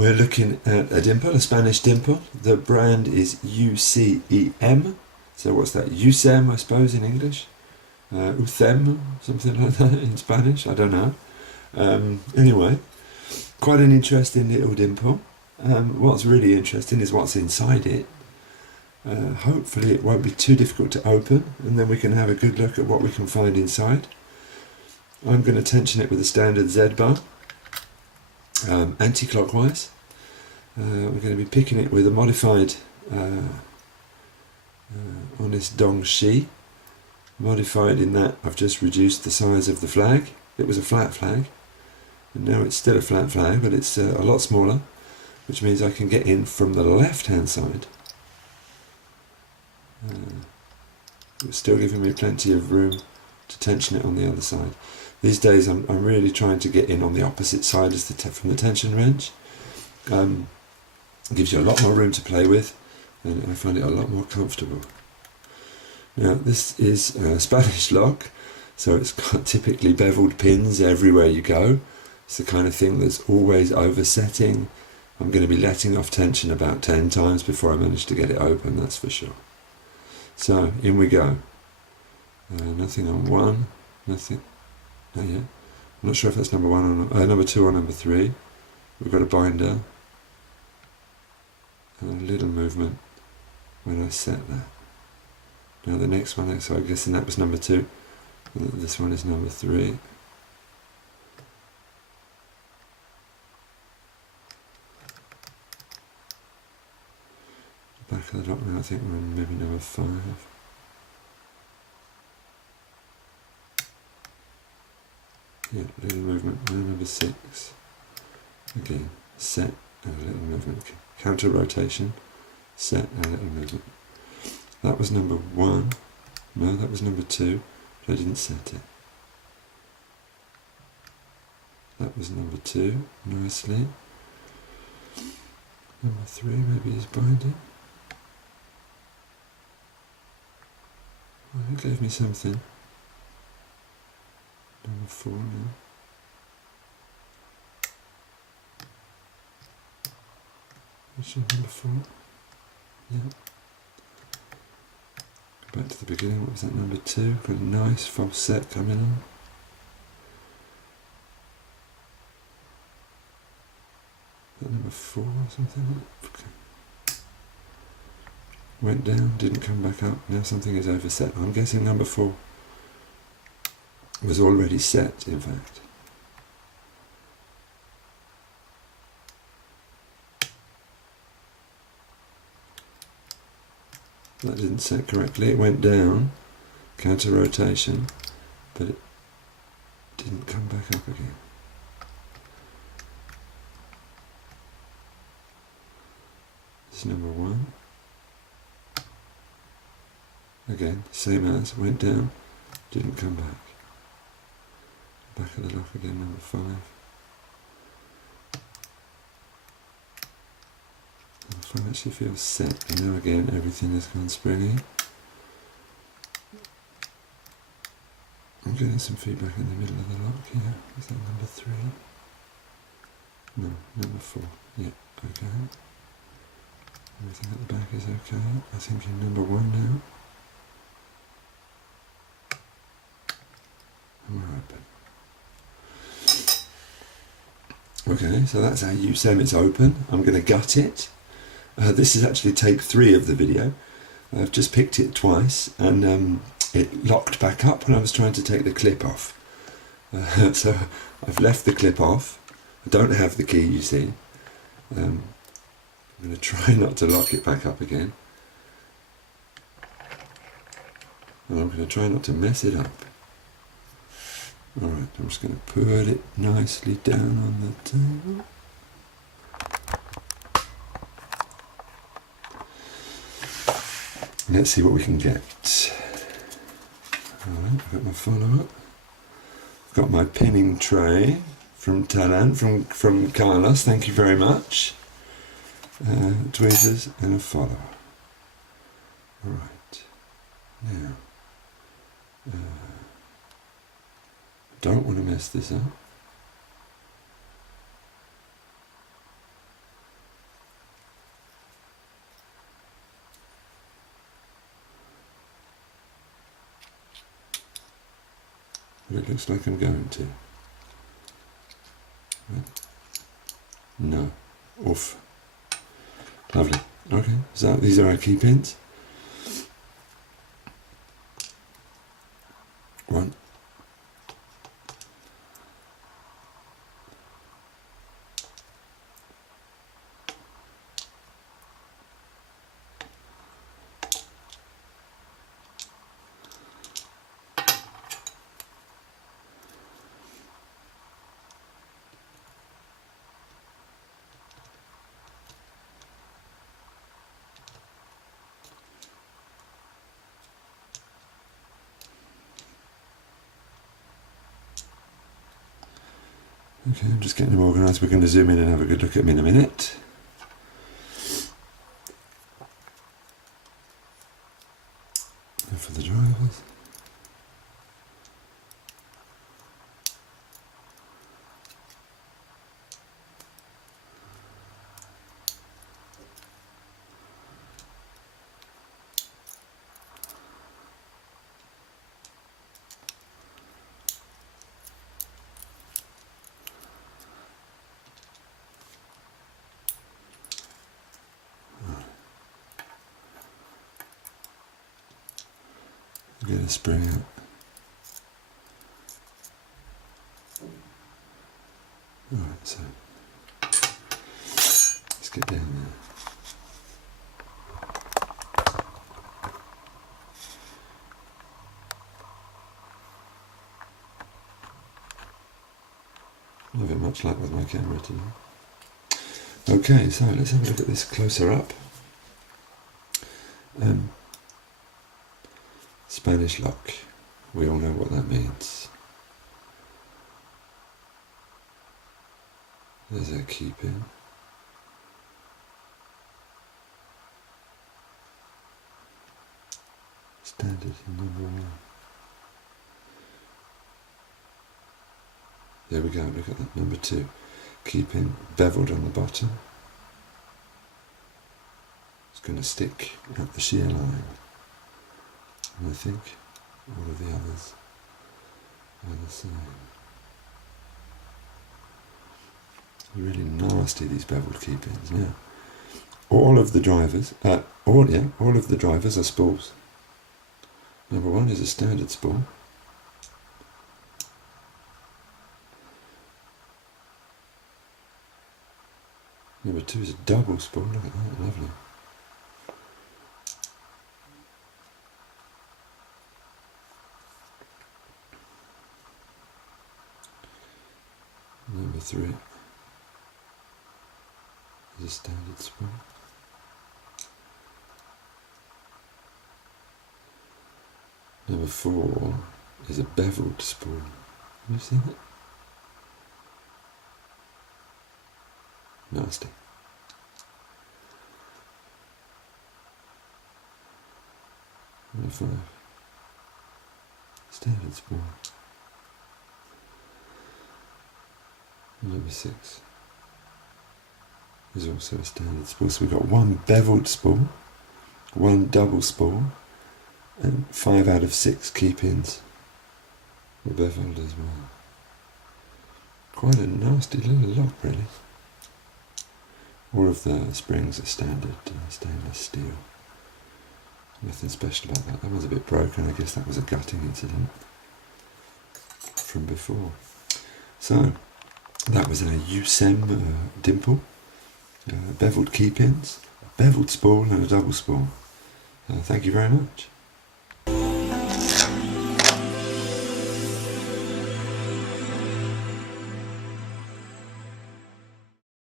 We're looking at a dimple, a Spanish dimple. The brand is UCEM. So what's that? UCEM, I suppose, in English. UCEM, something like that in Spanish. I don't know. Anyway, quite an interesting little dimple. What's really interesting is what's inside it. Hopefully it won't be too difficult to open, and then we can have a good look at what we can find inside. I'm going to tension it with a standard Z-bar, anti-clockwise. We're going to be picking it with a modified Honest Dong Shi. Modified in that I've just reduced the size of the flag. It was a flat flag, and now it's still a flat flag, but it's a lot smaller, which means I can get in from the left hand side. It's still giving me plenty of room to tension it on the other side. These days I'm really trying to get in on the opposite side as from the tension wrench. It gives you a lot more room to play with, and I find it a lot more comfortable. Now this is a Spanish lock, so it's got typically beveled pins everywhere you go. It's the kind of thing that's always oversetting. I'm going to be letting off tension about 10 times before I manage to get it open, that's for sure. So in we go. Nothing on 1, nothing. Not yet. I'm not sure if that's number 1 or number 2 or number 3. We've got a binder and a little movement when I set that. Now the next one, so I'm guessing that was number 2. And this one is number 3. Back of the lock now, I think we're on maybe number 5. Yeah, little movement, number 6. Again, set and a little movement. Counter rotation, set and a little movement. That was number 1. No, that was number 2, but I didn't set it. That was number 2, nicely. Number 3 maybe is binding. Well, it gave me something. Number 4 now. Which is number 4? Yeah. Go back to the beginning, what was that, number 2? Got a nice false set coming on. Is that number 4 or something? Okay. Went down, didn't come back up, now something is overset. I'm guessing number 4 was already set, in fact. That didn't set correctly, it went down, counter rotation, but it didn't come back up again. This is number 1. Again, same as, went down, didn't come back. Back of the lock again, number 5. Number 5 actually feels set, and now again everything has gone springy. I'm getting some feedback in the middle of the lock here. Is that number 3? No, number 4. Yeah, okay. Everything at the back is okay. I think in number 1 now. And we're open. Okay, so that's our UCEM, it's open. I'm going to gut it. This is actually take 3 of the video. I've just picked it twice, and it locked back up when I was trying to take the clip off. So I've left the clip off. I don't have the key, you see. I'm going to try not to lock it back up again. And I'm going to try not to mess it up. Alright, I'm just going to put it nicely down on the table. Let's see what we can get. Alright, I've got my follow-up. I've got my pinning tray from Tallan, from Carlos, thank you very much. Tweezers and a follow-up. Alright, now, don't want to mess this up. It looks like I'm going to. No. Oof. Lovely. Okay, so these are our key pins. One. Okay, I'm just getting them organised. We're going to zoom in and have a good look at them in a minute. And for the drivers. Get a spring out. Alright, so let's get down there. Not having much luck with my camera today. Okay, so let's have a look at this closer up. Spanish lock. We all know what that means. There's our key pin. Standard number 1. There we go, look at that, number 2. Key pin beveled on the bottom. It's going to stick at the shear line. And I think all of the others are the same. Really nasty, these beveled key pins. Now, all of the drivers, all of the drivers are spools. Number 1 is a standard spool. Number 2 is a double spool. Look at that, lovely. Number 3 is a standard spool. Number 4 is a beveled spool. Have you seen it? Nasty. Number 5, standard spool. Number 6 is also a standard spool. So we've got 1 beveled spool, 1 double spool, and 5 out of 6 key pins were beveled as well. Quite a nasty little lock, really. All of the springs are standard stainless steel. Nothing special about that. That was a bit broken. I guess that was a gutting incident from before. So that was a UCEM dimple, beveled key pins, a beveled spool and a double spool. Thank you very much.